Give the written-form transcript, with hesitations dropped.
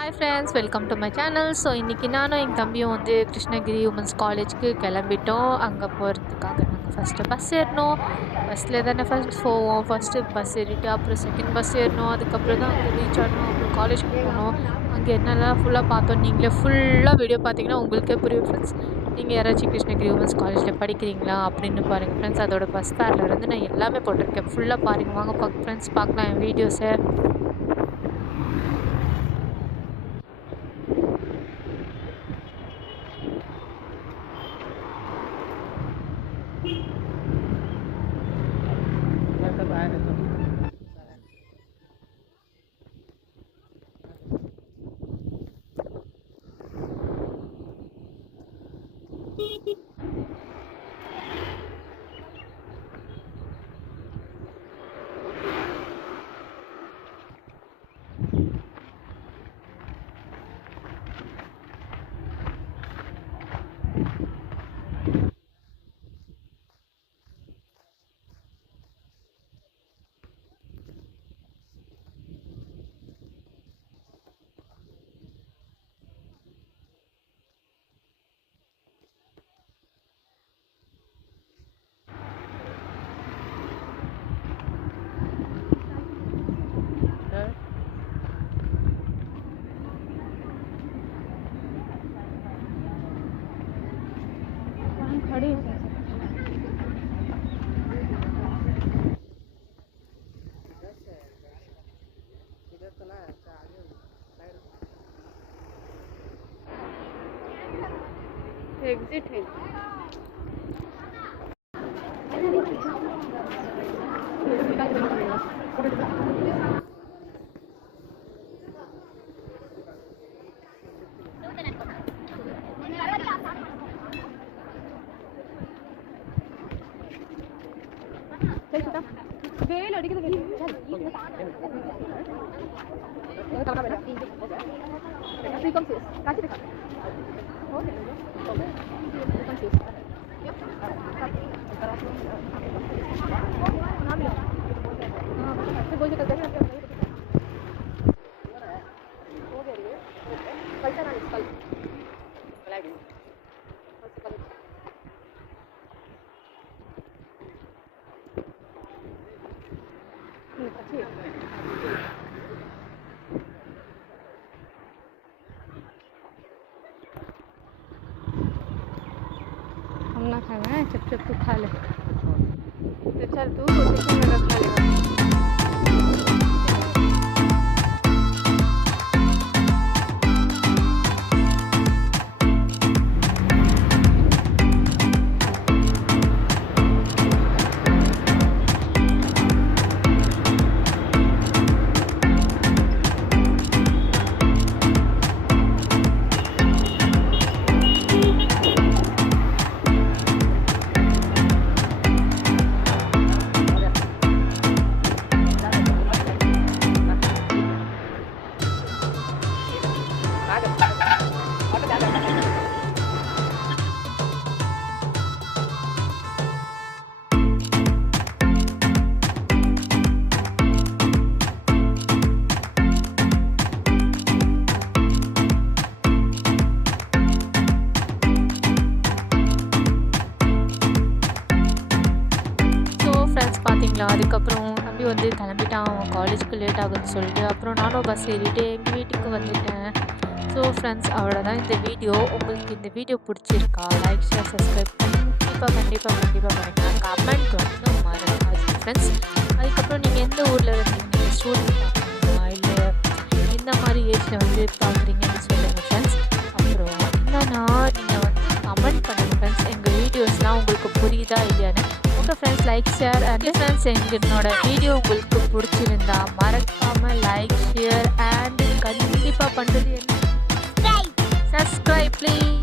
Hi friends, welcome to my channel. So இன்றைக்கி நானும் எங்கள் தம்பியும் வந்து கிருஷ்ணகிரி உமன்ஸ் காலேஜ்க்கு கிளம்பிட்டோம். அங்கே போகிறதுக்காக நாங்கள் ஃபஸ்ட்டு பஸ் ஏறினோம். பஸ்ஸில் தானே போவோம். ஃபஸ்ட்டு பஸ் ஏறிட்டு அப்புறம் செகண்ட் பஸ் ஏறினோம். அதுக்கப்புறம் தான் அங்கே ரீச் ஆனோம். அப்புறம் காலேஜ்க்கு போனோம். அங்கே என்னெல்லாம் ஃபுல்லாக பார்த்தோம். நீங்களே ஃபுல்லாக வீடியோ பார்த்தீங்கன்னா உங்களுக்கே புரியும் ஃப்ரெண்ட்ஸ். நீங்கள் யாராச்சும் கிருஷ்ணகிரி உமன்ஸ் காலேஜில் படிக்கிறீங்களா அப்படின்னு பாருங்கள் ஃப்ரெண்ட்ஸ். அதோட பஸ் ஃபேர்லேருந்து நான் எல்லாமே போட்டிருக்கேன். ஃபுல்லாக பாருங்கள். வாங்க ஃப்ரெண்ட்ஸ் பார்க்கலாம் என் வீடியோஸை. एग्जिट है। वेल अडिक्किंद हम ना खाना है, चप तू खा ले। तो चल तू पोजीशन में रख ले। பார்த்தீங்களா, அதுக்கப்புறம் தம்பி வந்து கிளம்பிட்டான். அவன் காலேஜுக்கு லேட் ஆகுதுன்னு சொல்லிட்டு அப்புறம் நானும் பஸ் ஏறிட்டு எங்கள் வீட்டுக்கு வந்துட்டேன். ஸோ ஃப்ரெண்ட்ஸ், அவ்வளோதான் இந்த வீடியோ. உங்களுக்கு இந்த வீடியோ பிடிச்சிருக்கா? லைக், ஷேர், சப்ஸ்கிரைப் கண்டிப்பாக பண்ணுங்கள். கமெண்ட் வந்து மறக்காது ஃப்ரெண்ட்ஸ். அதுக்கப்புறம் நீங்கள் எந்த ஊரில் இருந்தீங்க, ஸ்டூடெண்ட் பார்க்குறீங்களா இல்லை எந்த மாதிரி ஏஜில் வந்து பார்க்குறீங்கன்னு சொல்லுங்கள் ஃப்ரெண்ட்ஸ். அப்புறம் என்னன்னா நீங்கள் வந்து கமெண்ட் பண்ணுங்கள் ஃப்ரெண்ட்ஸ். எங்கள் வீடியோஸ்லாம் உங்களுக்கு புரியுதா இல்லையான்னு. Okay friends, like, share and friends, என்னோட வீடியோ உங்களுக்கு பிடிச்சிருந்தா மறக்காமல் லைக், ஷேர் அண்ட் கண்டிப்பாக பண்ணுறது என்ன, சப்ஸ்கிரைப் ப்ளீஸ்.